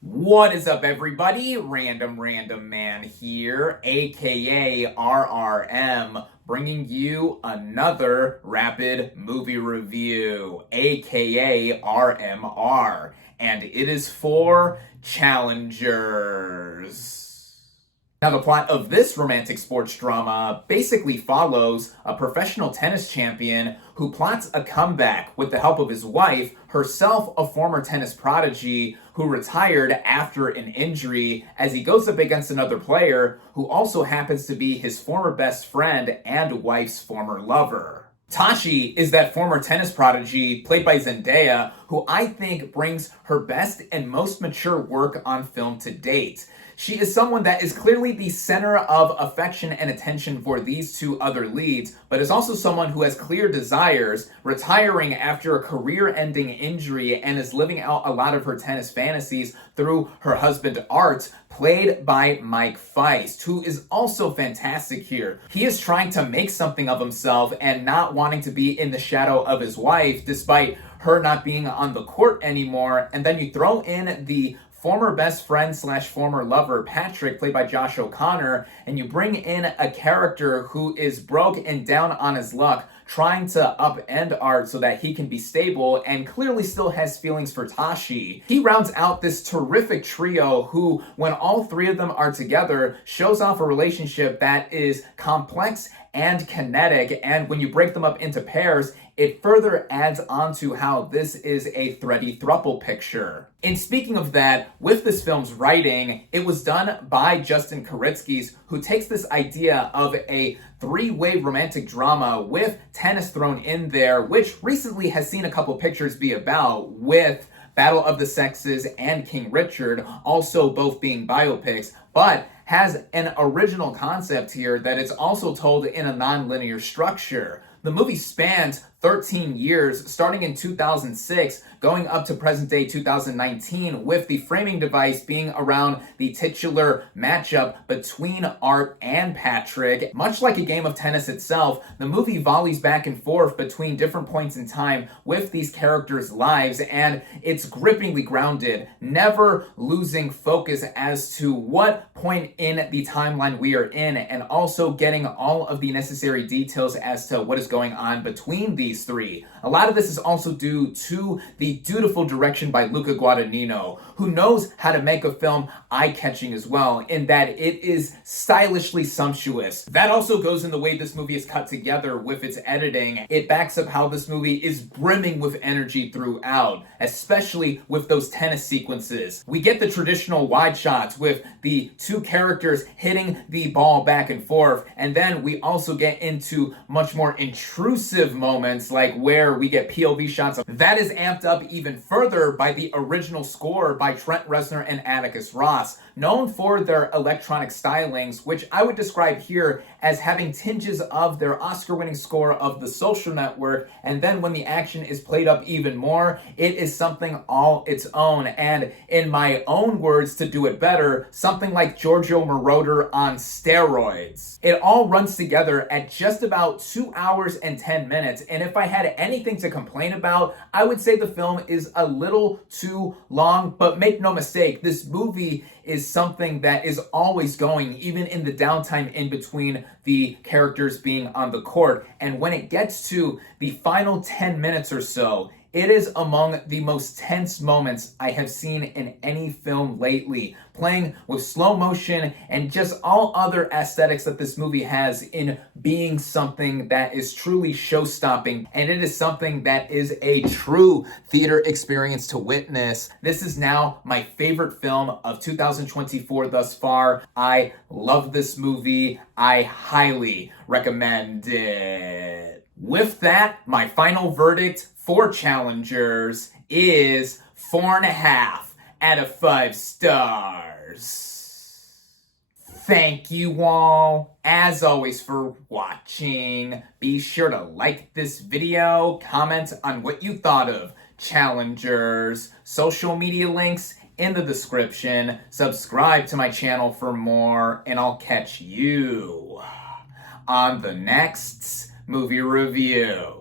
What is up, everybody? Random Random Man here, aka RRM, bringing you another rapid movie review, aka RMR, and it is for challengers. Now, the plot of this romantic sports drama basically follows a professional tennis champion who plots a comeback with the help of his wife, herself a former tennis prodigy who retired after an injury, as he goes up against another player who also happens to be his former best friend and wife's former lover. Tashi is that former tennis prodigy played by Zendaya, who I think brings her best and most mature work on film to date. She is someone that is clearly the center of affection and attention for these two other leads, but is also someone who has clear desires, retiring after a career-ending injury, and is living out a lot of her tennis fantasies through her husband Art, played by Mike Feist, who is also fantastic here. He is trying to make something of himself and not wanting to be in the shadow of his wife, despite her not being on the court anymore. And then you throw in the former best friend slash former lover, Patrick, played by Josh O'Connor, and you bring in a character who is broke and down on his luck, trying to upend Art so that he can be stable and clearly still has feelings for Tashi. He rounds out this terrific trio who, when all three of them are together, shows off a relationship that is complex and kinetic, and when you break them up into pairs, it further adds on to how this is a thready throuple picture. And speaking of that, with this film's writing, it was done by Justin Koritzkis, who takes this idea of a three-way romantic drama with tennis thrown in there, which recently has seen a couple pictures be about, with Battle of the Sexes and King Richard, also both being biopics, but has an original concept here that is also told in a non-linear structure. The movie spans 13 years, starting in 2006, going up to present day 2019, with the framing device being around the titular matchup between Art and Patrick. Much like a game of tennis itself, the movie volleys back and forth between different points in time with these characters' lives, and it's grippingly grounded, never losing focus as to what point in the timeline we are in, and also getting all of the necessary details as to what is going on between these three. A lot of this is also due to the dutiful direction by Luca Guadagnino, who knows how to make a film eye-catching as well, in that it is stylishly sumptuous. That also goes in the way this movie is cut together with its editing. It backs up how this movie is brimming with energy throughout, especially with those tennis sequences. We get the traditional wide shots with the two characters hitting the ball back and forth, and then we also get into much more intrusive moments, like where we get POV shots. That is amped up even further by the original score by Trent Reznor and Atticus Ross, known for their electronic stylings, which I would describe here as having tinges of their Oscar-winning score of The Social Network, and then when the action is played up even more, it is something all its own, and in my own words, to do it better, something like Giorgio Moroder on steroids. It all runs together at just about 2 hours and 10 minutes, and if I had anything to complain about, I would say the film is a little too long, but make no mistake, this movie is something that is always going, even in the downtime in between the characters being on the court. And when it gets to the final 10 minutes or so, it is among the most tense moments I have seen in any film lately, playing with slow motion and just all other aesthetics that this movie has in being something that is truly show-stopping, and it is something that is a true theater experience to witness. This is now my favorite film of 2024 thus far. I love this movie. I highly recommend it. With that, my final verdict for challengers is 4.5 out of 5 stars. Thank you all, as always, for watching. Be sure to like this video, comment on what you thought of challengers, social media links in the description, subscribe to my channel for more, and I'll catch you on the next movie review.